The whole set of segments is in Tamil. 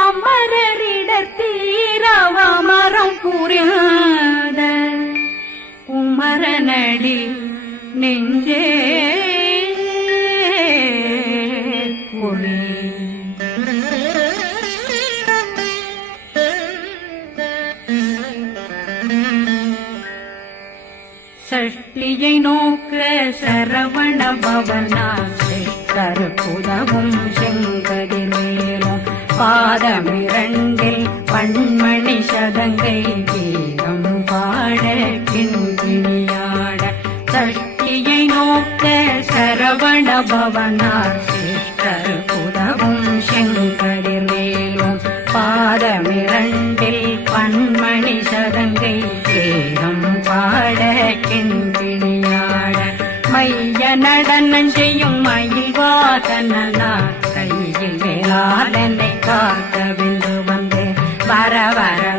அமரரிடத்தீரவமரம் புரியாத குமரனடி நெஞ்சே சஷ்டியை நோக்க சரவண பவனா கருப்புதவும் பாதமிரண்டில் பன்மணி சதங்கை வேதம் பாட கிண்கிணியாட மைய நடனம் செய்யும் மயில் வாசனா கையில் வேளாளனை காக்க வென்று வந்து. வர வர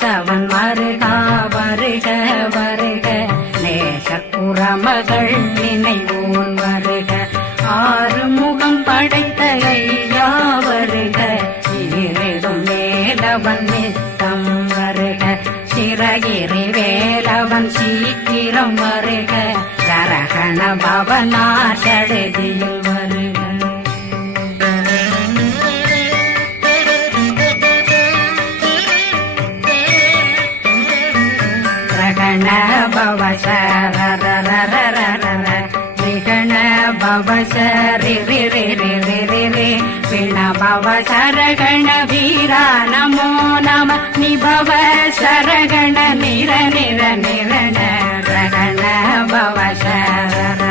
வாசவன் மருகா வருக வருக. நேசப்புற மகள் நினைவோன் வருக. ஆறு முகம் படைத்த ஐயா வருக. சீரிடும் மேலவன் நித்தம் வருக. சிறகிரி வேலவன் சீக்கிரம் வருக. சரகண பவனார் சரகண வீரா நமோ நம. நிபவ சரகண நிர நிர நிரண ரகண பவ சரண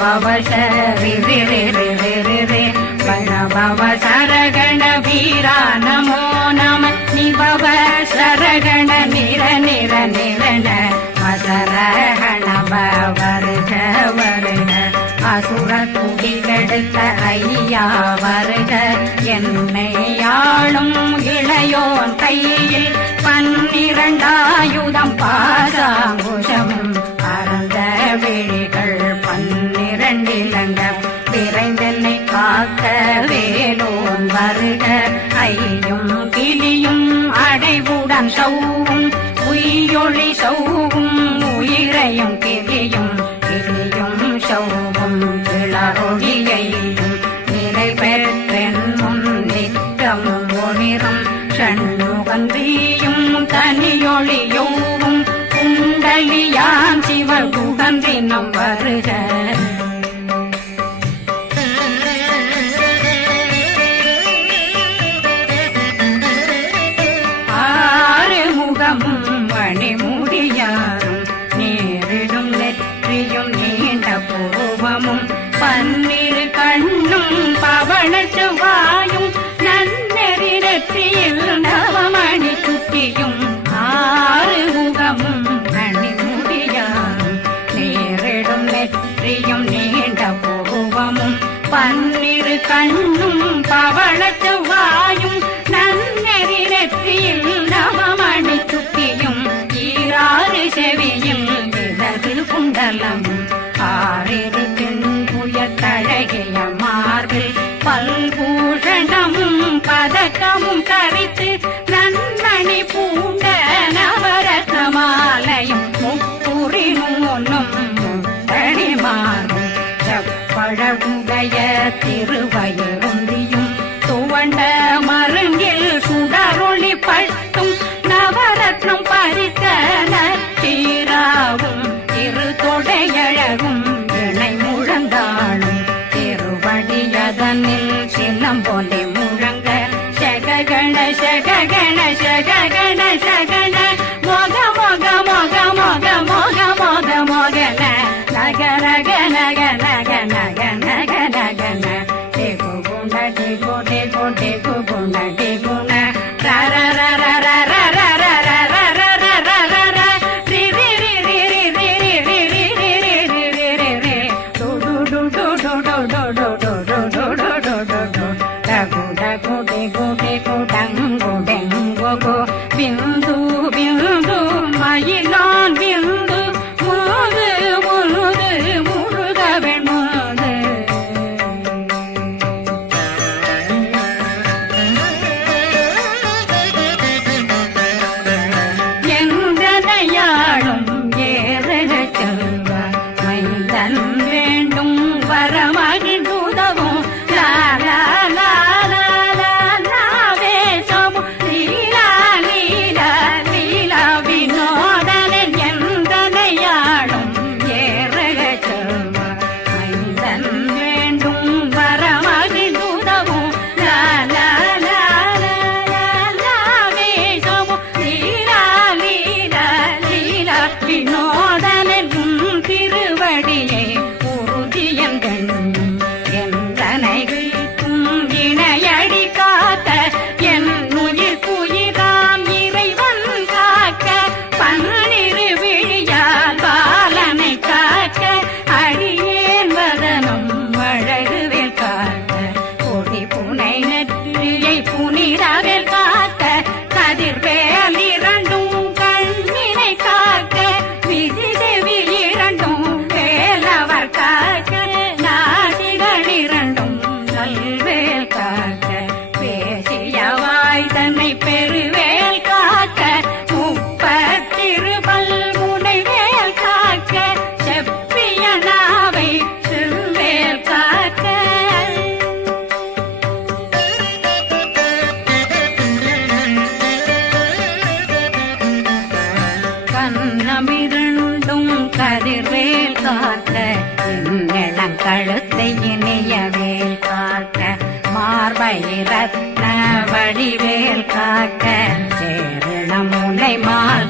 பவ சரி பவ சரகண வீரா நமோ நம. நிபவ சரகண நிர நிர நிரண மசரகண வருக வருக அசுர குடி கெடுத்த ஐயா வருக. என்னை ஆளும் இளையோன் கையில் பன்னிரண்டாயுதம் பாசாங்குஷம். அறந்த விழிகள் பன்னிரண்டிலங்க விரைந்தென்னை காக்க வேலோன் வருக. ஐயும் கிளியும் அடைவுடன் சௌவும் உயிரொளி சௌவும் உயிரையும் பவள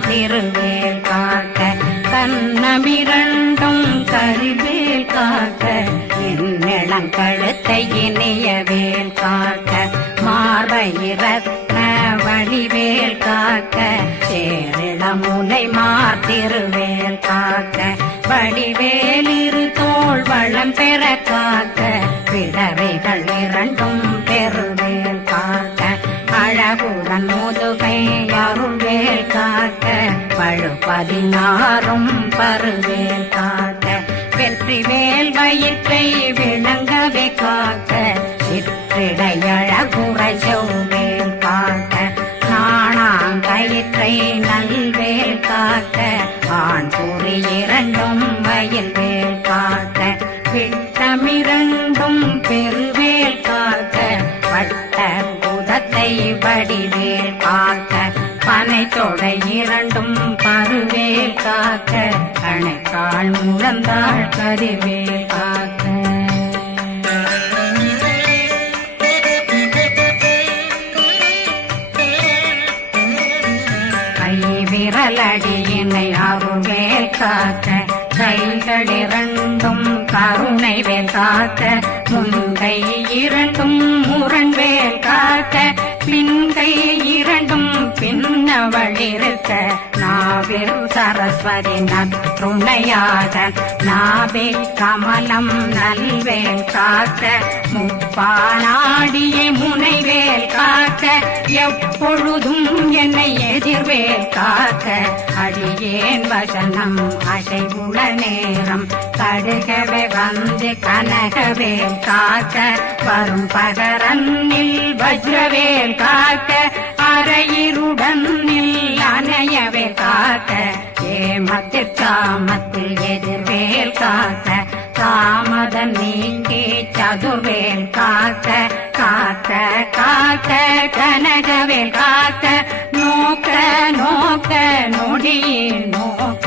திருவேல் காக்க தன்னமிரண்டும் கருவேல் காக்க என்னிடம் கழுத்தை இணையவேல் காக்க மார்பயிரத்ன வழிவேல் காக்க சேரிடமுனை மார்த்திருவேல் காக்க வடிவேலிரு தோல் வளம் பெற காக்க பிடவைகள் இரண்டும் பதினாறும் பருவேல் காக்க வெற்றி வேல் வயிற்றை விளங்கவே காக்க சிற்றிடையழகுரை செவ்வேல் காக்க நாணாங்கயிற்றை நல்வேல் காக்க ஆண் கூறி இரண்டும் வயல் வேல் காக்க விட்டமிரண்டும் பெருவேல் காக்க வட்ட குதத்தை வடிவேல் காக்க பனை தொடை இரண்டும் காக்க கணைக்கால் முழந்தாள் கதிர்வேல் காக்க. கை விரலடியினை அருள்வேல் காக்க கைகள் இரண்டும் கருணை வேல் காக்க முன்கை இரண்டும் முரண்வேல் காக்க பின்கை இரண்டும் பின்னவழிருக்க நாவில் சரஸ்வதி நற்றுணையாக நாவே கமலம் நல்வேல் காக்க முப்பானாடியை முனைவேல் காக்க எப்பொழுதும் என்னை எதிர்வேல் காக்க அடியேன் வசனம் அசைவுள நேரம் கடுகவே வந்து கனகவேல் காக்க வரும் பகரன்னில் வஜ்ரவேல் காக்க அரையிருடன் அணையவே காக்க ஏமத்தில் சாமத்தில் எதிர்வேல் காக்க தாமதம் நீங்கி சதுர்வேல் காக்க காக்க காக்க கனகவேல் காக்க நோக்க நோக்க நொடியில் நோக்க.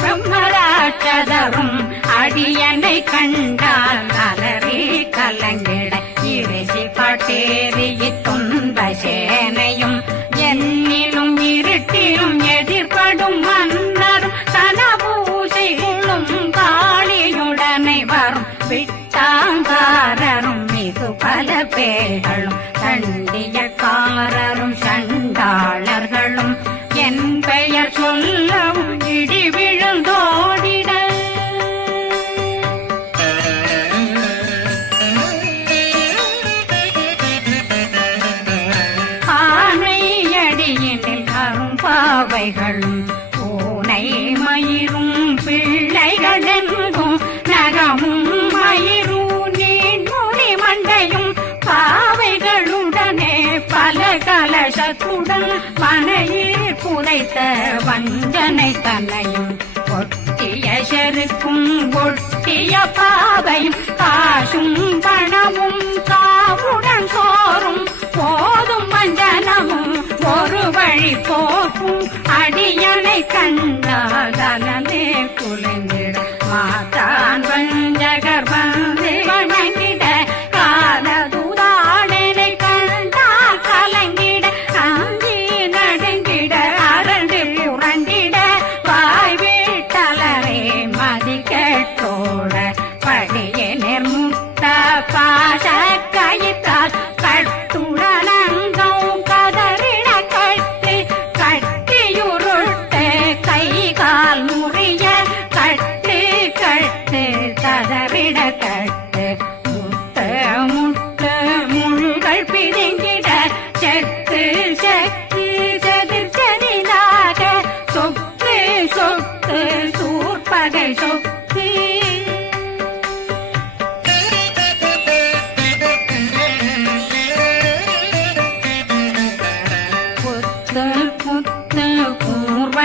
பிரம்மராட்சதரும் அடியனை கண்டால் அலறி கலங்கிட மனையில் வஞ்சனை தன்னையும் ஒட்டிய செருக்கும் ஒட்டிய பாவையும் காசும் பணமும் காவுடன் சோறும் போதும் வஞ்சனமும் ஒரு வழி போக்கும் அடியனை கண்டால் கலந்தே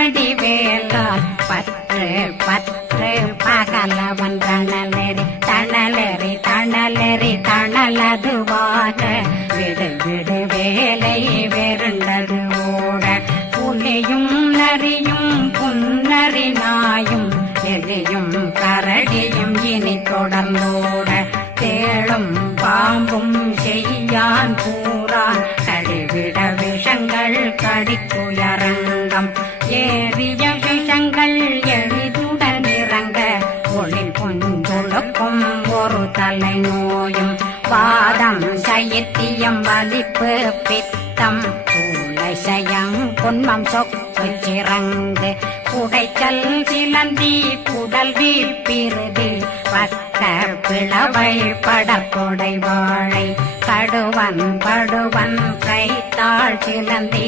கூர்வடி வேலால் பற்று பற்று பகலவன் தணலெறி தணலெறி தணலெறி தணலதுவாக. விடு விடு வேலை வெருண்டது ஓட புலியும் நரியும் புன்னரி நாயும் எலியும் கரடியும் இனி தொடர்ந்தோட. தேளும் பாம்பும் பொன்மம் சொக்கு சிறங்கு குடைச்சல் சிலந்தி குடல் வீப்பிருதி பக்க பிளவை படப்பொடை வாழை கடுவன் படுவன் கைத்தாள் சிலந்தி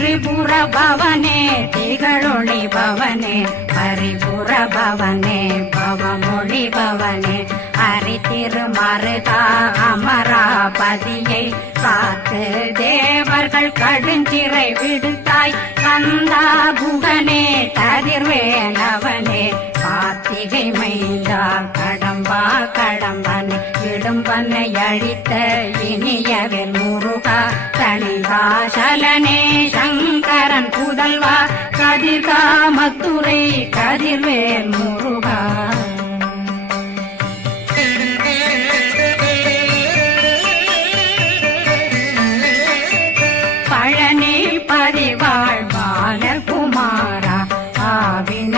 திரிபுர பவனே திகழொளி பவனே பரிபுர பவனே பவமொழி பவனே ஹரி திருமருகா அமராபதியை காத்து தேவர்கள் கடுஞ்சிறை விடுத்தாய். கந்தா புகனே கதிர்வேலவனே கார்த்திகை மைந்தா கடம்பா கடம்பனே கரும்பனை அழித்த இனியவர் முருகா தனிவாசலனே சங்கரன் புதல்வா கதிர்காமத்துறை கதிர்வேல் முருகா. பழனி பதிவாழ் பாலகுமாரா ஆவின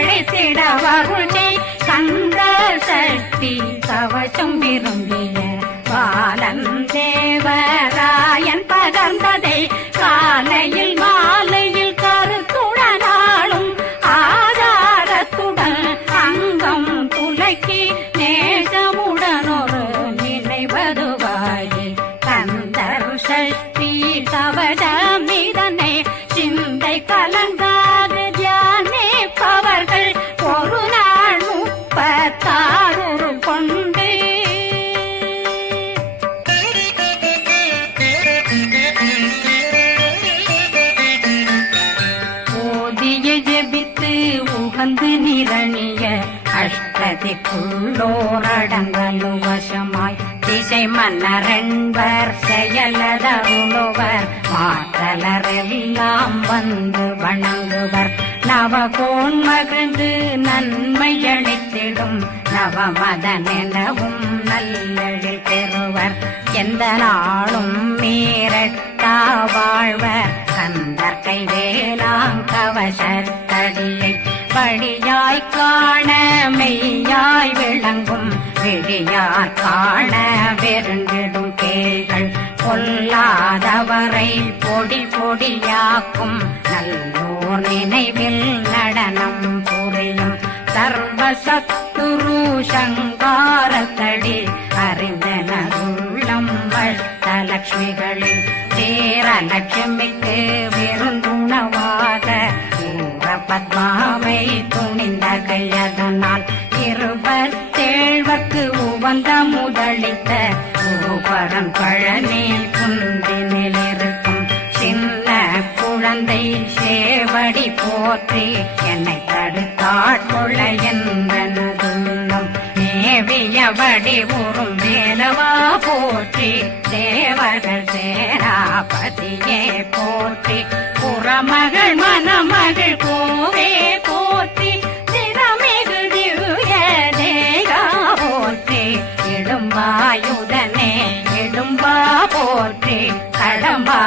தஞ்சமென்றடியார் தழைத்திட வருளே கந்த சக்தி கவசம் விரும்பிய பாலன் தேவராயன் பகர்ந்ததை வந்து நிரணிய அஷ்டதிக்குள்ளோரடங்கலும் வசமாய் திசை மன்னரென்பர் செயலதருளுவர் மாற்றலரெல்லாம் வந்து வணங்குவர். நவகோன் மகிழ்ந்து நன்மை அளித்திடும் நவமதனெனவும் நல்லெழில் பெறுவர். எந்த நாளும் மீறட்டா வாழ்வர். கந்தர் கைவேலாங் கவசத்தடியை வழியாய் காண மெய்யாய் விளங்கும் விழியார் காண வெருண்டிடும் கேள்கள் பொல்லாதவரை பொடி பொடியாக்கும் நல்லோர் நினைவில் நடனம் புரியும் சர்வசத்துரு சங்காரத்தடி அறிந்தனருள்ளம் வஷ்டலட்சுமிகளில் சேரலட்சுமிக்கு விருந்துணவாக லட்சுமிக்கு பத்மாவை துணிந்த கையதனால் இருபத்தேழ்வர்க்கு உவந்த முதலித்த ஊபரம் பழனி குந்தினில் இருக்கும் சின்ன குழந்தை சேவடி போற்றி என்னை தடுத்தாள் கொள்ள என்பனதுள்ளம் மேவியபடி உறும் மேலவா போற்றி தேவர்கள் சேராபதியே போற்றி. புறமகள் மணமகள் கோவே போற்றி திறமிகு திவ்ய தேகா போற்றி. இடும்பாயுதனே இடும்பா போற்றி கடம்பா